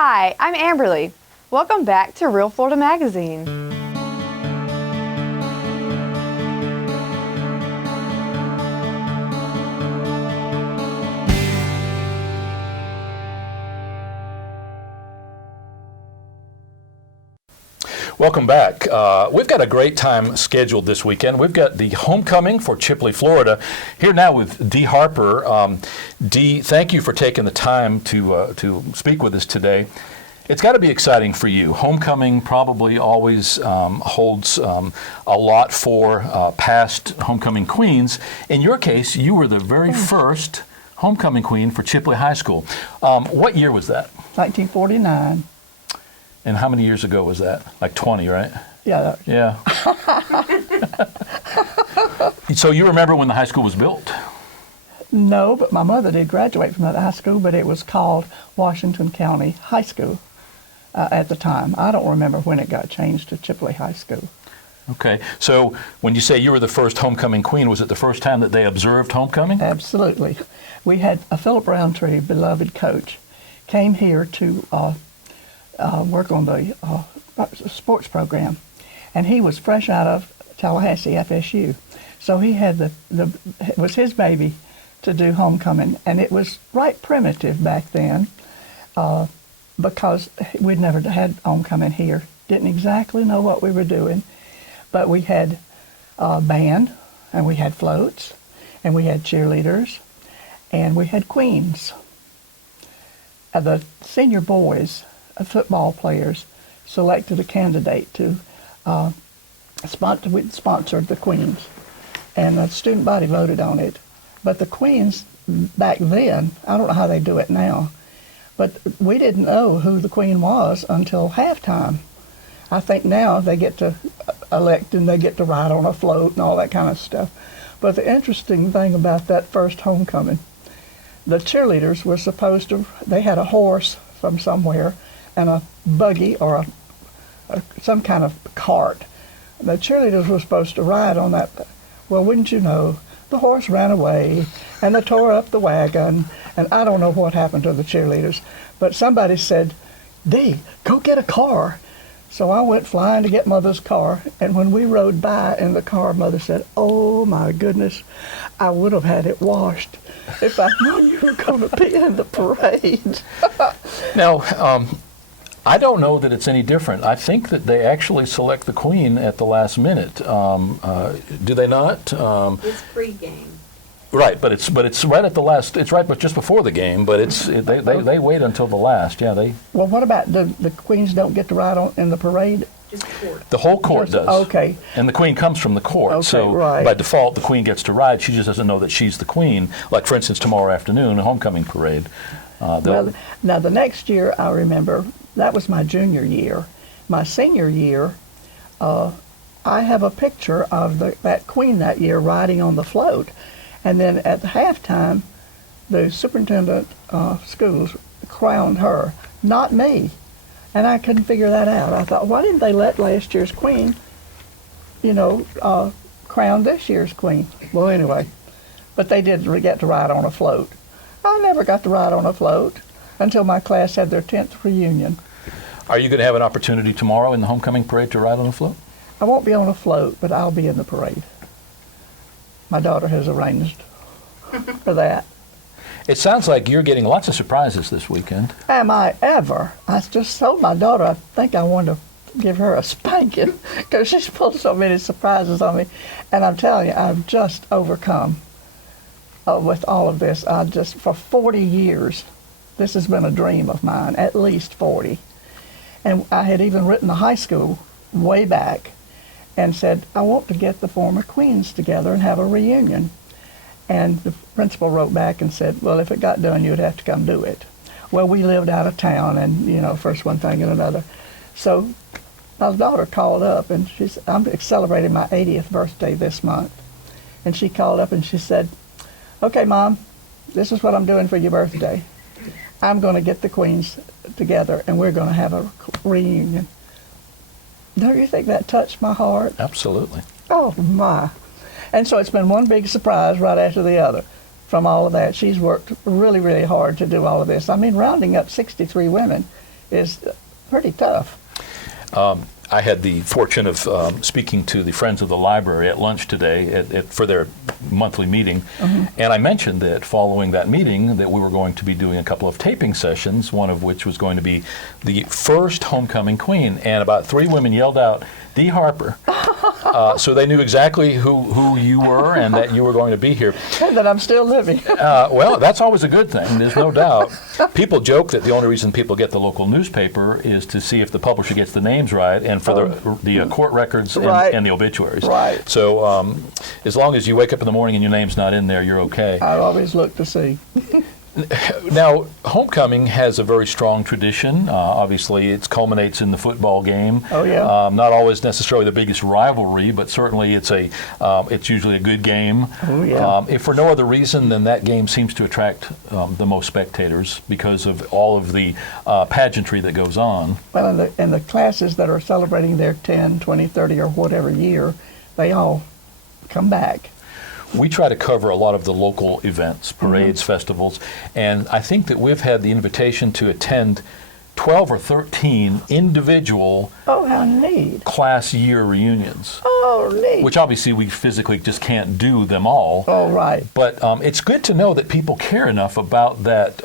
Hi, I'm Amberly. Welcome back to Real Florida Magazine. Welcome back. We've got a great time scheduled this weekend. We've got the homecoming for Chipley, Florida. Here now with Dee Harper. Dee, thank you for taking the time to speak with us today. It's got to be exciting for you. Homecoming probably always holds a lot for past homecoming queens. In your case, you were the very first homecoming queen for Chipley High School. What year was that? 1949. And how many years ago was that? Like 20, right? Yeah. Yeah. So you remember when the high school was built? No, but my mother did graduate from that high school, but it was called Washington County High School at the time. I don't remember when it got changed to Chipley High School. Okay. So when you say you were the first homecoming queen, was it the first time that they observed homecoming? Absolutely. We had a Philip Roundtree, beloved coach, came here to work on the sports program, and he was fresh out of Tallahassee FSU, so he had it was his baby to do homecoming, and it was right primitive back then because we'd never had homecoming here, didn't exactly know what we were doing, but we had band, and we had floats, and we had cheerleaders, and we had queens. The senior boys, football players, selected a candidate to sponsor the queens, and the student body voted on it. But the queens back then, I don't know how they do it now, but we didn't know who the queen was until halftime. I think now they get to elect and they get to ride on a float and all that kind of stuff. But the interesting thing about that first homecoming, the cheerleaders were supposed to, they had a horse from somewhere and a buggy or some kind of cart. The cheerleaders were supposed to ride on that. Well, wouldn't you know, the horse ran away and they tore up the wagon, and I don't know what happened to the cheerleaders, but somebody said, Dee, go get a car. So I went flying to get Mother's car, and when we rode by in the car, Mother said, oh my goodness, I would have had it washed if I'd known you were going to be in the parade. Now, I don't know that it's any different. I think that they actually select the queen at the last minute. Do they not? It's pre-game. Right, but it's right at the last. It's right, but just before the game. But they wait until the last. Yeah, they. Well, what about the queens don't get to ride in the parade? Just court. The whole court does. Okay. And the queen comes from the court. Okay, so right. By default, the queen gets to ride. She just doesn't know that she's the queen. Like, for instance, tomorrow afternoon, a homecoming parade. Well, now the next year, I remember, that was my junior year. My senior year, I have a picture of that queen that year riding on the float. And then at the halftime, the superintendent of schools crowned her, not me. And I couldn't figure that out. I thought, why didn't they let last year's queen, crown this year's queen? Well, anyway, but they did get to ride on a float. I never got to ride on a float until my class had their 10th reunion. Are you going to have an opportunity tomorrow in the homecoming parade to ride on a float? I won't be on a float, but I'll be in the parade. My daughter has arranged for that. It sounds like you're getting lots of surprises this weekend. Am I ever? I just told my daughter I think I want to give her a spanking because she's pulled so many surprises on me. And I'm telling you, I'm just overcome with all of this. For 40 years, this has been a dream of mine, at least 40. And I had even written to high school way back and said, I want to get the former queens together and have a reunion. And the principal wrote back and said, well, if it got done, you'd have to come do it. Well, we lived out of town, and, first one thing and another. So my daughter called up, and I'm celebrating my 80th birthday this month. And she called up and she said, okay, Mom, this is what I'm doing for your birthday. I'm going to get the queens together, and we're going to have a reunion. Don't you think that touched my heart? Absolutely. Oh, my. And so it's been one big surprise right after the other from all of that. She's worked really, really hard to do all of this. I mean, rounding up 63 women is pretty tough. I had the fortune of speaking to the Friends of the Library at lunch today for their monthly meeting, and I mentioned that following that meeting that we were going to be doing a couple of taping sessions, one of which was going to be the first homecoming queen, and about 3 women yelled out, "Dee Harper." So they knew exactly who you were and that you were going to be here. And that I'm still living. Well, that's always a good thing. There's no doubt. People joke that the only reason people get the local newspaper is to see if the publisher gets the names right and for the court records and the obituaries. Right. So as long as you wake up in the morning and your name's not in there, you're okay. I always look to see. Now, homecoming has a very strong tradition. Obviously, it culminates in the football game. Oh, yeah. Not always necessarily the biggest rivalry, but certainly it's usually a good game. Oh, yeah. If for no other reason, then that game seems to attract the most spectators because of all of the pageantry that goes on. Well, and the classes that are celebrating their 10, 20, 30, or whatever year, they all come back. We try to cover a lot of the local events, parades, festivals, and I think that we've had the invitation to attend 12 or 13 individual Oh, how neat. class year reunions, Oh, neat. which obviously we physically just can't do them all. Oh, right. But it's good to know that people care enough about that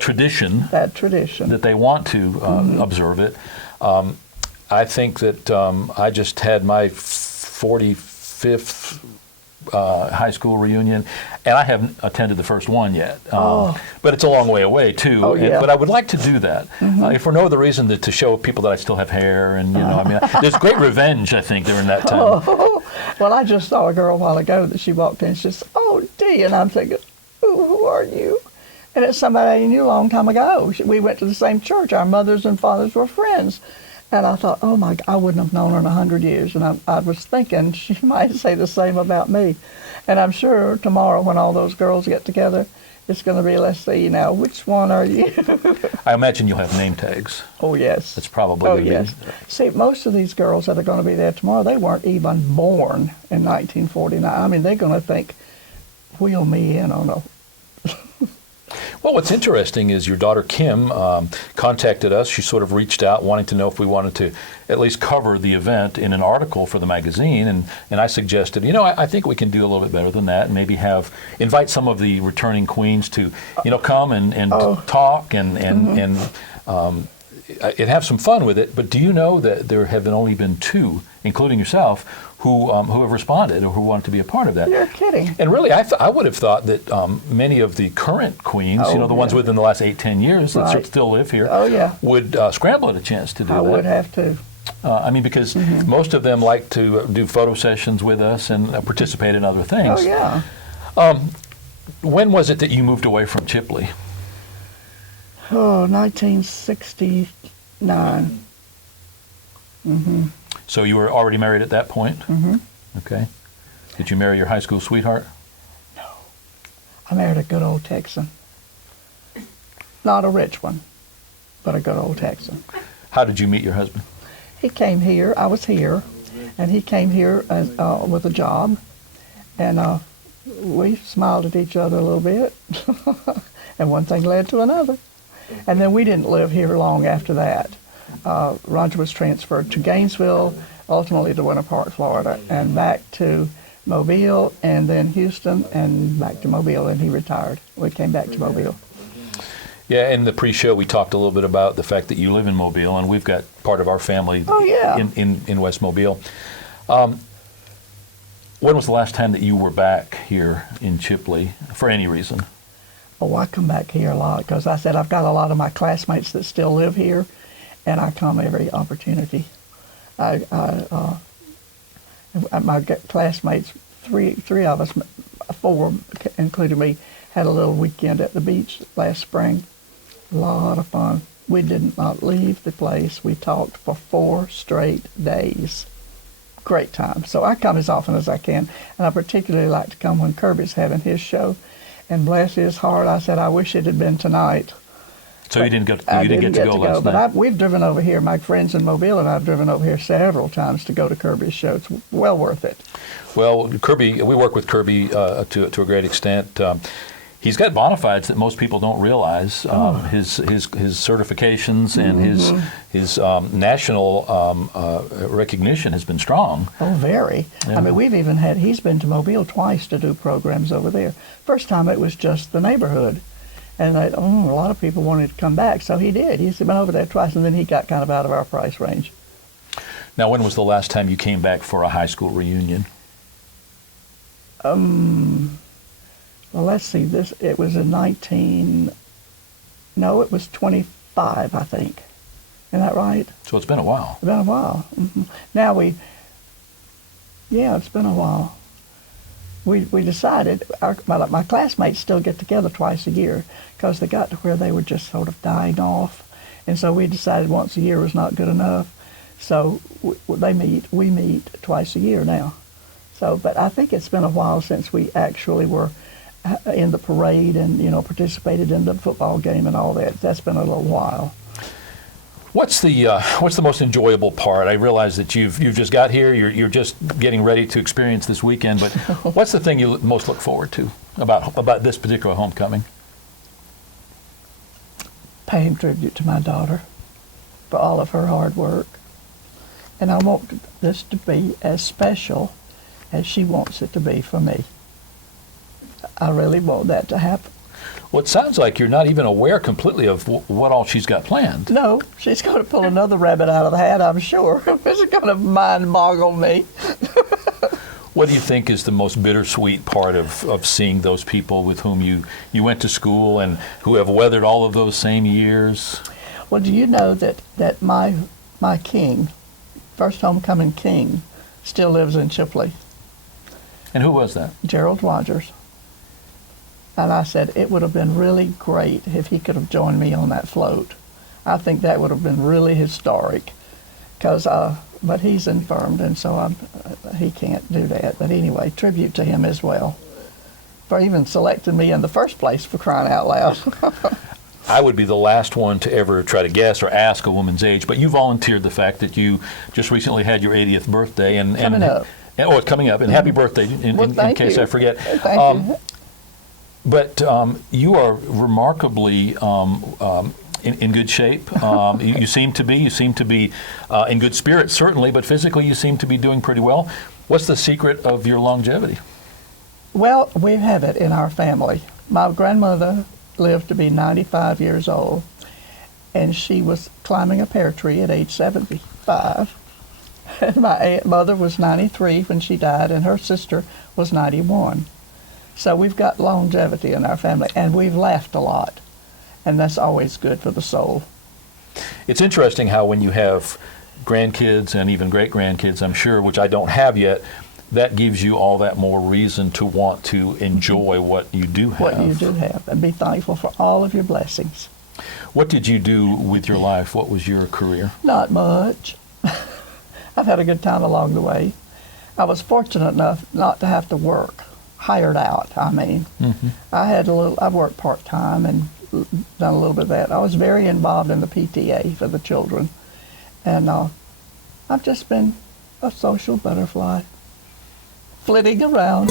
tradition That tradition. that they want to observe it. I think that I just had my 45th high school reunion, and I haven't attended the first one yet. But it's a long way away too. Oh, yeah. But I would like to do that, if for no other reason than to show people that I still have hair, and I mean, there's great revenge, I think, during that time. Well, I just saw a girl a while ago that she walked in. She says, "Oh, Dee," and I'm thinking, who are you? And it's somebody I knew a long time ago. We went to the same church. Our mothers and fathers were friends. And I thought, oh my, I wouldn't have known her in 100 years. And I was thinking she might say the same about me. And I'm sure tomorrow when all those girls get together, it's going to be, let's see now, which one are you? I imagine you'll have name tags. Oh, yes. That's probably Oh, going to yes. See, most of these girls that are going to be there tomorrow, they weren't even born in 1949. I mean, they're going to think, wheel me in on a... Well, what's interesting is your daughter Kim contacted us. She sort of reached out wanting to know if we wanted to at least cover the event in an article for the magazine. And I suggested, I think we can do a little bit better than that and maybe invite some of the returning queens to, come and talk and have some fun with it. But do you know that there have only been 2, including yourself, who have responded or who want to be a part of that? You're kidding. And really, I would have thought that many of the current queens, the ones within the last 8-10 years that still live here, would scramble at a chance to do that. I would have to. I mean, because most of them like to do photo sessions with us and participate in other things. Oh, yeah. When was it that you moved away from Chipley? Oh, 1969. So you were already married at that point? Okay. Did you marry your high school sweetheart? No. I married a good old Texan. Not a rich one, but a good old Texan. How did you meet your husband? He came here. I was here, and he came here with a job, and we smiled at each other a little bit, and one thing led to another. And then we didn't live here long after that. Roger was transferred to Gainesville, ultimately to Winter Park, Florida, and back to Mobile, and then Houston, and back to Mobile, and he retired. We came back to Mobile. Yeah, in the pre-show we talked a little bit about the fact that you live in Mobile, and we've got part of our family in West Mobile. When was the last time that you were back here in Chipley, for any reason? Oh, I come back here a lot, because I said I've got a lot of my classmates that still live here, and I come every opportunity. My classmates, three of us, 4 including me, had a little weekend at the beach last spring. A lot of fun. We did not leave the place. We talked for 4 straight days. Great time. So I come as often as I can, and I particularly like to come when Kirby's having his show. And bless his heart, I said, I wish it had been tonight. So you didn't get to go last night? But we've driven over here. My friends in Mobile and I've driven over here several times to go to Kirby's show. It's well worth it. Well, Kirby, we work with Kirby to a great extent. He's got bona fides that most people don't realize. His certifications and his national recognition has been strong. Oh, very. Yeah. I mean, he's been to Mobile twice to do programs over there. First time it was just the neighborhood. And a lot of people wanted to come back, so he did. He's been over there twice, and then he got kind of out of our price range. Now, when was the last time you came back for a high school reunion? Well, let's see. It was in 25, I think. Isn't that right? So it's been a while. It's been a while. Mm-hmm. Now it's been a while. We decided, my classmates still get together twice a year because they got to where they were just sort of dying off. And so we decided once a year was not good enough. So we meet twice a year now. So, but I think it's been a while since we actually were in the parade and, participated in the football game and all that. That's been a little while. What's the most enjoyable part? I realize that you've just got here. You're just getting ready to experience this weekend. But what's the thing you most look forward to about this particular homecoming? Paying tribute to my daughter for all of her hard work, and I want this to be as special as she wants it to be for me. I really want that to happen. Well, it sounds like you're not even aware completely of what all she's got planned. No, she's going to pull another rabbit out of the hat, I'm sure. It's going to mind boggle me. What do you think is the most bittersweet part of seeing those people with whom you went to school and who have weathered all of those same years? Well, do you know that my king, first homecoming king, still lives in Chipley? And who was that? Gerald Rogers. And I said it would have been really great if he could have joined me on that float. I think that would have been really historic, but he's infirmed, and so he can't do that. But anyway, tribute to him as well for even selecting me in the first place, for crying out loud. I would be the last one to ever try to guess or ask a woman's age, but you volunteered the fact that you just recently had your 80th birthday. Coming up. Oh, it's coming up, and happy birthday in case I forget. Thank you. But you are remarkably in good shape. You seem to be. You seem to be in good spirits, certainly, but physically you seem to be doing pretty well. What's the secret of your longevity? Well, we have it in our family. My grandmother lived to be 95 years old, and she was climbing a pear tree at age 75. And my mother was 93 when she died, and her sister was 91. So we've got longevity in our family, and we've laughed a lot, and that's always good for the soul. It's interesting how when you have grandkids and even great-grandkids, I'm sure, which I don't have yet, that gives you all that more reason to want to enjoy what you do have. What you do have, and be thankful for all of your blessings. What did you do with your life? What was your career? Not much. I've had a good time along the way. I was fortunate enough not to have to work, hired out, I mean. Mm-hmm. I worked part-time and done a little bit of that. I was very involved in the PTA for the children. And I've just been a social butterfly, flitting around.